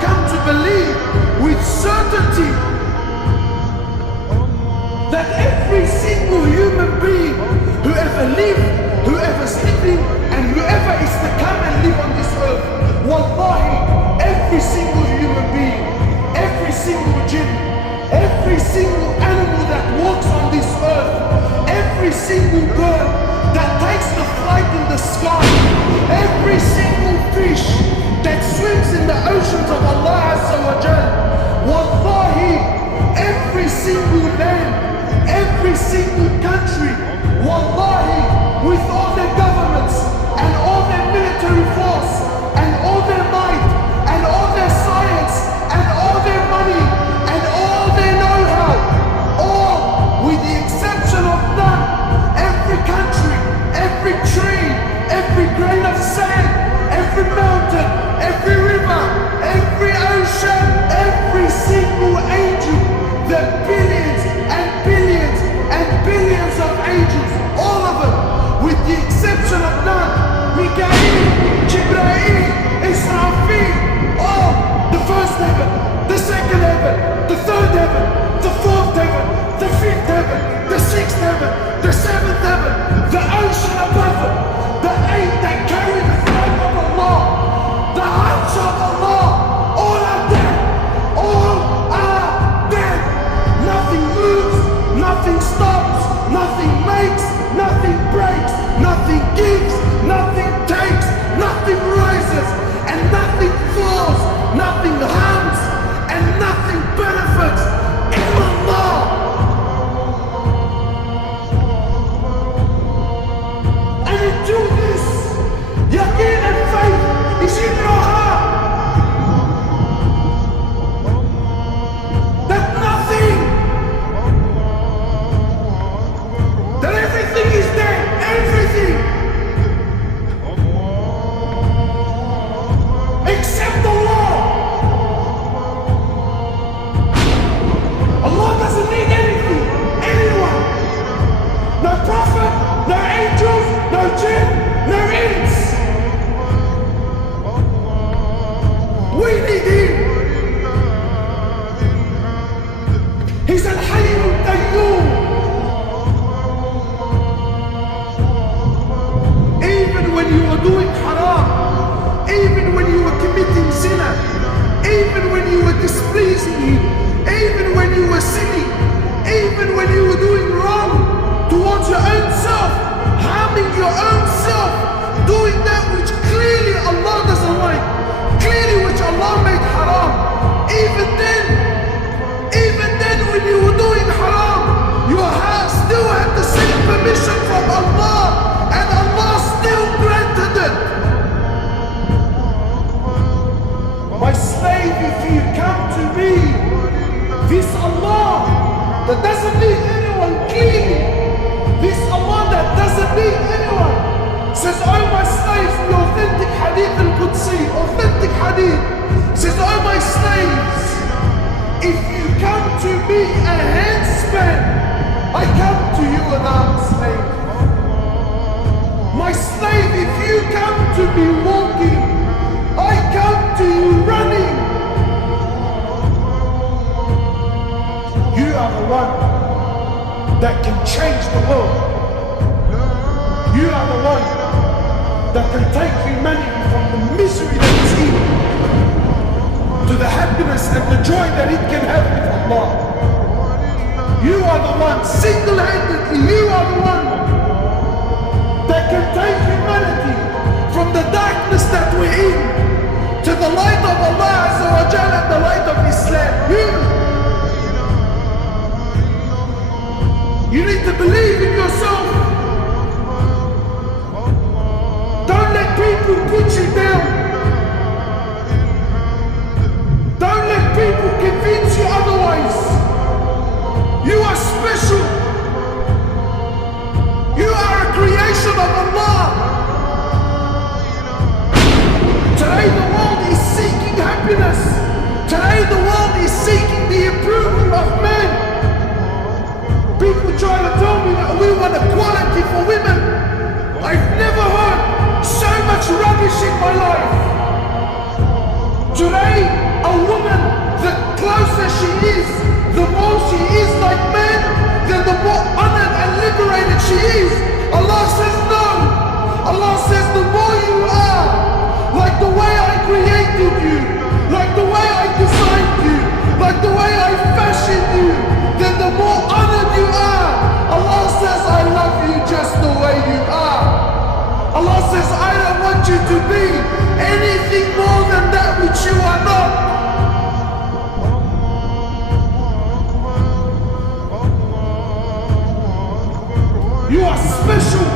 come to believe with certainty that every single human being, whoever lived, whoever's living, and whoever is to come and live on this earth, wallahi, every single human being, every single jinn, every single animal that walks on this earth, every single bird that takes the flight in the sky, every single fish that swims in the oceans of Allah Azza wa Jal, wallahi, every single land, every single country, wallahi, with all their governments and all their military force and all their might and all their science and all their money and all their know-how, all with the exception of none, every country, every tree, every grain of sand, every mountain, every river, every ocean, every single angel, the billions and billions and billions of angels, all of them, with the exception of none, Mikael, Jibreel, Israfil, all, the first heaven, the second heaven, the third heaven, the fourth heaven, the fifth heaven, the sixth heaven, the seventh heaven, the ocean above it, the eight that carry the flag of Allah, the arch of Allah, all are dead, all are dead. Nothing moves, nothing stops, nothing makes, nothing breaks, nothing gives, nothing takes, nothing rises, and nothing falls, nothing harms, and nothing benefits. Illallah. And into this, yaqeen and faith is in your heart. That nothing, that everything is there, everything, except Allah. Allah doesn't need anything, anyone. No prophet, no angels, no jinn, no ins. We need Him. He's Al-Hayy Al-Qayyum. Even when you were doing haram, even when you were committing zina, even when you were displeasing Him, even when you were sinning, even when you were doing wrong towards your own self, harming your own self, doing that which clearly Allah doesn't like, clearly which Allah made haram, even then when you were doing haram, your heart still had the same permission from Allah, and Allah still granted it. My slave, if you come to me, this Allah that doesn't need anyone clearly, this Allah that doesn't need anyone, says, oh my slaves, the authentic hadith al-Qudsi, authentic hadith, says, oh my slaves, if you come to me a handspan, I come to you an arm slave. My slave, if you come to me walking, I come to you running. You are the one that can change the world. You are the one that can take humanity from the misery that it's in to the happiness and the joy that it can have with Allah. You are the one, single-handedly, you are the one that can take humanity from the darkness that we're in to the light of Allah Azza wa Jal and the light of Islam. You need to believe in yourself. Don't let people put you down. Don't let people convince you otherwise. You are special. You are a creation of Allah. Today the world is seeking happiness. Today the world is seeking the approval of men. People try to tell me that we want equality for women. I've never heard so much rubbish in my life. Today, a closer she is, the more she is like man, then the more honored and liberated she is. Allah says no. Allah says the more you are like the way I created you, like the way I designed you, like the way I fashioned you, then the more honored you are. Allah says I love you just the way you are. Allah says I don't want you to be anything more than that which you are not. You are special.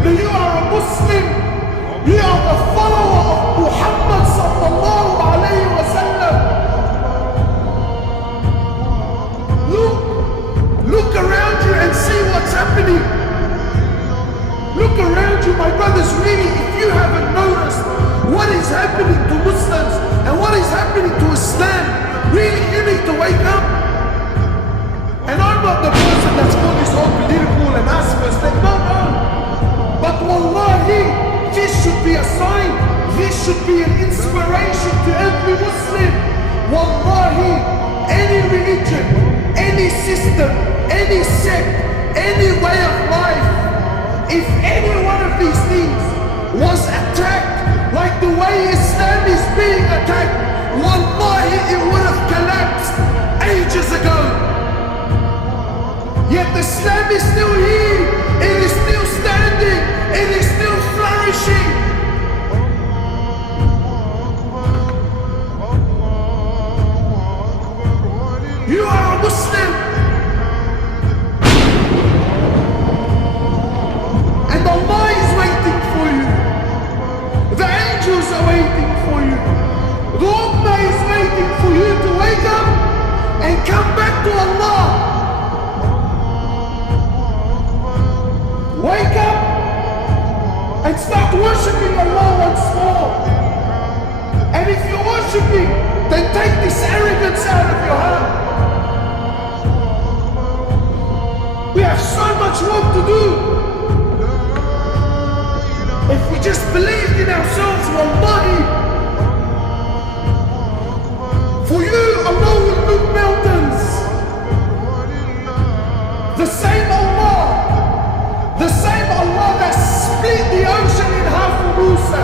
You are a Muslim. You are the follower of Muhammad sallallahu alayhi wa sallam. Look around you and see what's happening. Look around you, my brothers, really, if you haven't noticed what is happening to Muslims and what is happening to Islam, really you need to wake up. And I'm not the person that's all this all political and aspects. No. But wallahi, this should be a sign. This should be an inspiration to every Muslim. Wallahi, any religion, any system, any sect, any way of life, if any one of these things was attacked like the way Islam is being attacked, wallahi, it would have collapsed ages ago. Yet Islam is still here, it is still standing, it is still flourishing. You are a Muslim. And Allah is waiting for you. The angels are waiting for you. The Ummah is waiting for you to wake up and come back to Allah. Wake up and start worshipping Allah once more. And if you're worshipping, then take this arrogance out of your heart. We have so much work to do. If we just believed in ourselves, wallahi, for you, Allah will move mountains. The same Allah that split the ocean in half for Musa,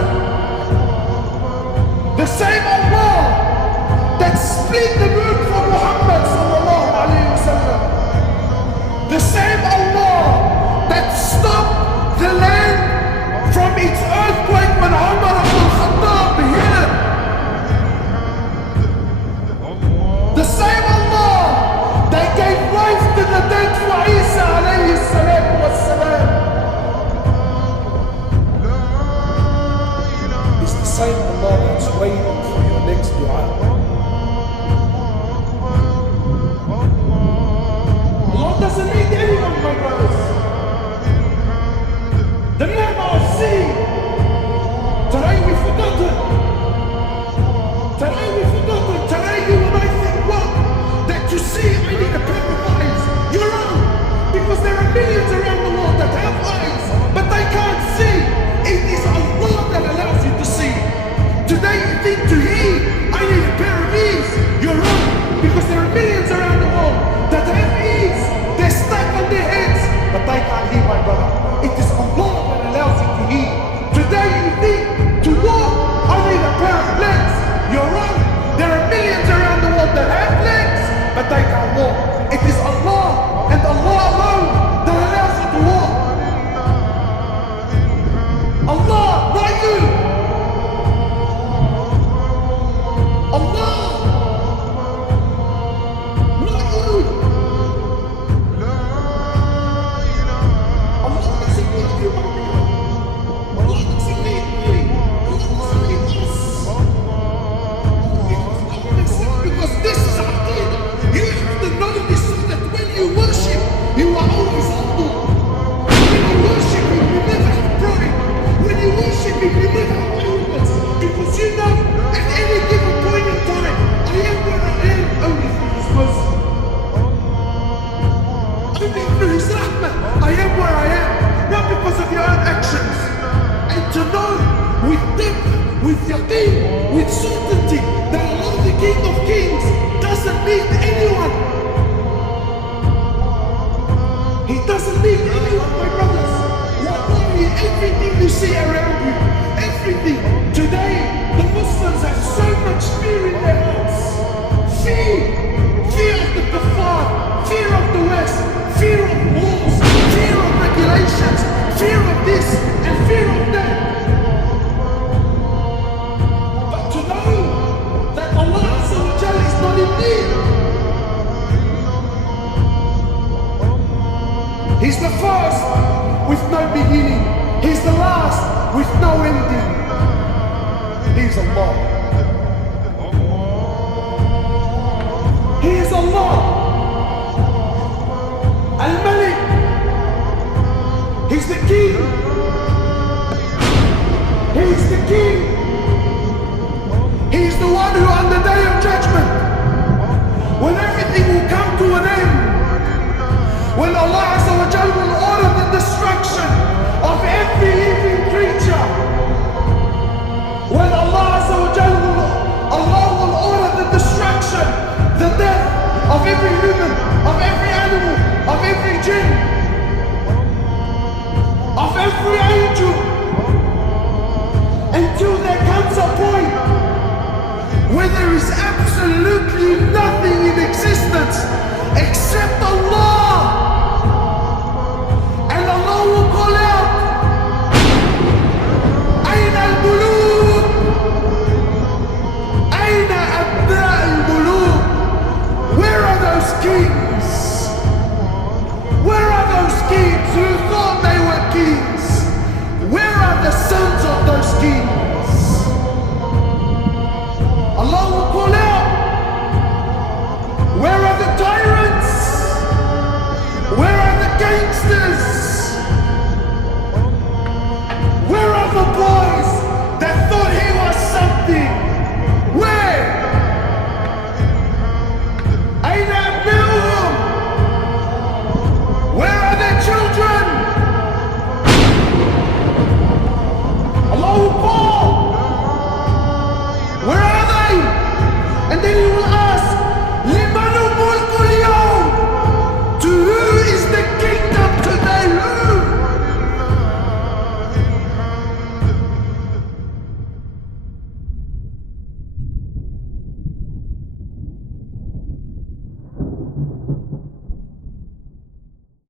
the same Allah that split the moon for Muhammad sallallahu alayhi wa sallam, the same Allah that stopped the land from its earthquake when Umar ibn Khattab hit it, the same Allah that gave life to the dead for Isa alayhi salatu wassalam, is the same Allah that's waiting for your next dua. Allah doesn't need anyone, my brothers. The ni'mah of seeing. Today we forgot it. Today you and I think, what? That to see, I need a pair of eyes. You're wrong. Because there are millions around the world that have eyes, but they can't see. It is Allah that allows you to see. Today you think to hear, I need a pair everything you see around you, everything. Today, the Muslims have so much fear in their hearts. Fear. Fear of the kuffar, fear of the West, fear of wars, fear of regulations, fear of this and fear of that. But to know that Allah Azza wa Jalla is not in need. He's the first with no beginning. He's the last with no ending. He's Allah. He is Allah. Al-Malik. He's the King. He's the King. He's the one who on the day of judgment, when everything will come to an end, when Allah Azza wa Jalla will order the destruction of every living creature, when Allah Azza wa Jalla will order the destruction, the death of every human, of every animal, of every jinn, of every angel, until there comes a point where there is absolutely nothing in existence except Allah. And Allah will call out, Aina al-Muluk? Aina abna al-Muluk? Where are those kings? Where are those kings who thought they were kings? Where are the sons of those kings? Allah will call out, where are the tyrants? Where are the gangsters? Where are the boys that thought he was something? Where? Aina abna'uhum? Where are their children? Allah will call. Where are they? And then he will ask,